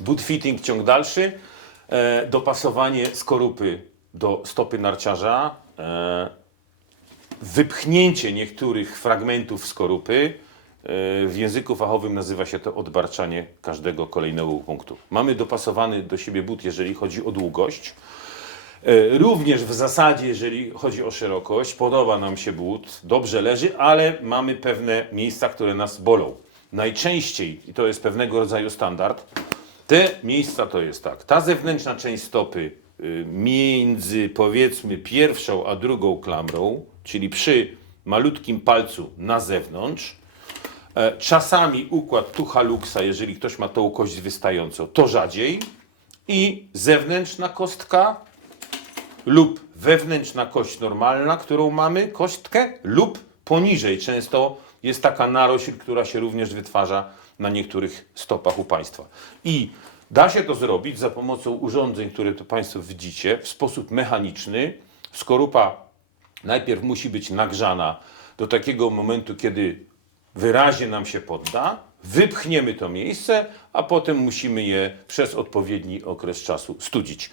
Boot fitting, ciąg dalszy, e, dopasowanie skorupy do stopy narciarza, e, wypchnięcie niektórych fragmentów skorupy. e, W języku fachowym nazywa się to odbarczanie każdego kolejnego punktu. Mamy dopasowany do siebie but, jeżeli chodzi o długość. E, Również w zasadzie, jeżeli chodzi o szerokość, podoba nam się but, dobrze leży, ale mamy pewne miejsca, które nas bolą. Najczęściej, i to jest pewnego rodzaju standard, te miejsca to jest tak. Ta zewnętrzna część stopy y, między powiedzmy pierwszą a drugą klamrą, czyli przy malutkim palcu na zewnątrz, E, Czasami układ tucha-luxa, jeżeli ktoś ma tą kość wystającą, to rzadziej. I zewnętrzna kostka lub wewnętrzna kość normalna, którą mamy, kostkę, lub poniżej. Często jest taka narośl, która się również wytwarza na niektórych stopach u Państwa. I da się to zrobić za pomocą urządzeń, które tu Państwo widzicie, w sposób mechaniczny. Skorupa najpierw musi być nagrzana do takiego momentu, kiedy wyraźnie nam się podda, wypchniemy to miejsce, a potem musimy je przez odpowiedni okres czasu studzić.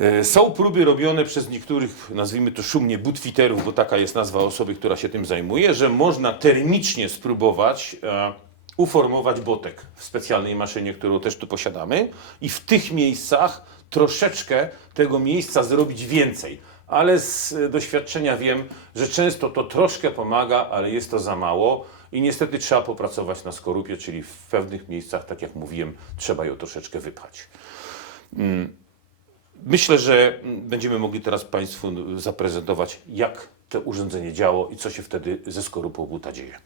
E, Są próby robione przez niektórych, nazwijmy to szumnie, butwiterów, bo taka jest nazwa osoby, która się tym zajmuje, że można termicznie spróbować e, uformować botek w specjalnej maszynie, którą też tu posiadamy i w tych miejscach troszeczkę tego miejsca zrobić więcej. Ale z e, doświadczenia wiem, że często to troszkę pomaga, ale jest to za mało i niestety trzeba popracować na skorupie, czyli w pewnych miejscach, tak jak mówiłem, trzeba ją troszeczkę wypchać. Myślę, że będziemy mogli teraz Państwu zaprezentować, jak to urządzenie działo i co się wtedy ze skorupą buta dzieje.